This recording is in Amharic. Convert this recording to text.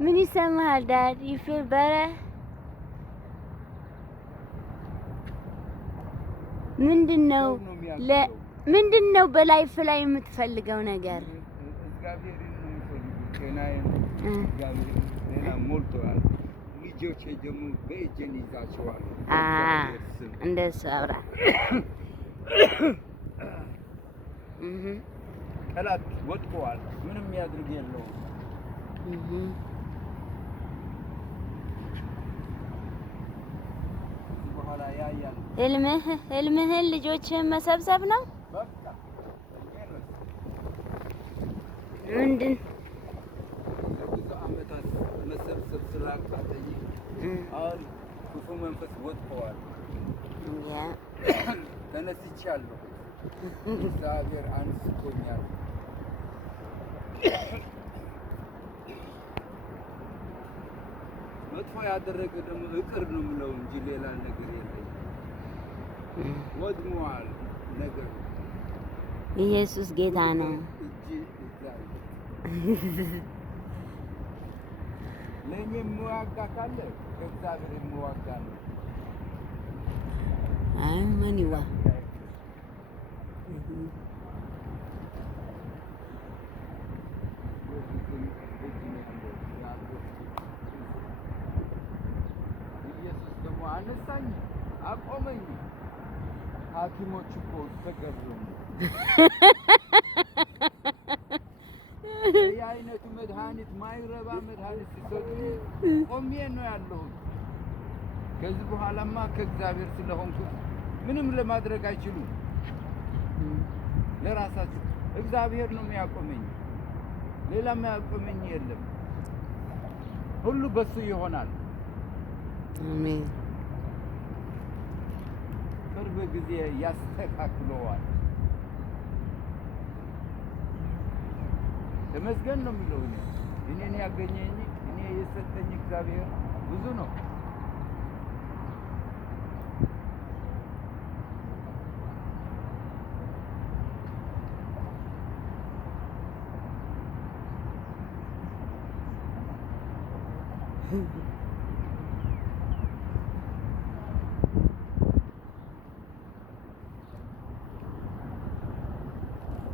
ምን ይሰማሃል ዳድ? You feel better? ምንድነው በላይፍ ላይ የምትፈልገው ነገር? እግዚአብሔርን ነው የምፈልገው። ጤናዬን እግዚአብሔር ጤና ሞልቶሃል። ልጆቼ ደግሞ በእጄን ይዛቸዋል። እንደሱ አብራ ጠላት ወድቀዋል። ምንም ያድርግ የለውም። በኋላ ያያል። ህልምህን ልጆችህን መሰብሰብ ነው። ምንድን ብዙ ዓመታት መሰብሰብ ስላቃተኝ አሁን ክፉ መንፈስ ወድቀዋል። ተነስቻለሁ። እግዚአብሔር አንስቶኛል። መጥፎ ያደረገ ደግሞ ይቅር ነው የምለው እንጂ ሌላ ነገር የለኝም። ወድሟል ነገር ኢየሱስ ጌታ ነው። ለእኔ የምዋጋ ካለ ከእግዚአብሔር የምዋጋ ነው። ማን ይዋ ኢየሱስ ደግሞ አነሳኝ፣ አቆመኝ። ሐኪሞች እኮ ተገረሙ። የአይነቱ መድኃኒት ማይረባ መድኃኒት ሲሰጡ ቆሜ ነው ያለሁት። ከዚህ በኋላማ ከእግዚአብሔር ስለሆንኩ ምንም ለማድረግ አይችሉም። ለራሳቸው እግዚአብሔር ነው የሚያቆመኝ፣ ሌላ የሚያቆመኝ የለም። ሁሉ በሱ ይሆናል። አሜን። ቅርብ ጊዜ ያስተካክለዋል። ተመስገን ነው የሚለው። እኔን ያገኘኝ እኔ የሰጠኝ እግዚአብሔር ብዙ ነው።